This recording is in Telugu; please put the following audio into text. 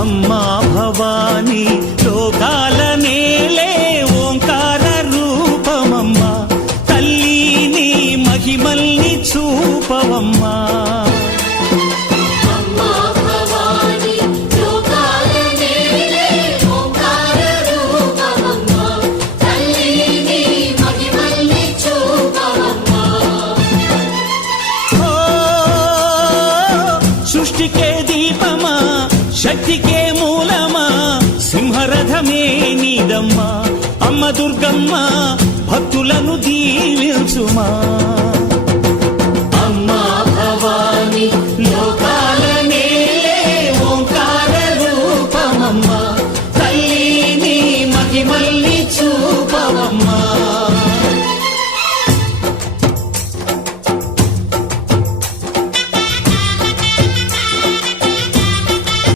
అమ్మా భవానీ లోకాల నేలే ఓంకార రూపమమ్మా తల్లి నీ మహిమల్ని చూపవమ్మా సృష్టికే దీపమా శక్తికే మూలమా సింహరథమే నీదమ్మా అమ్మ దుర్గమ్మ భక్తులను దీవించుమా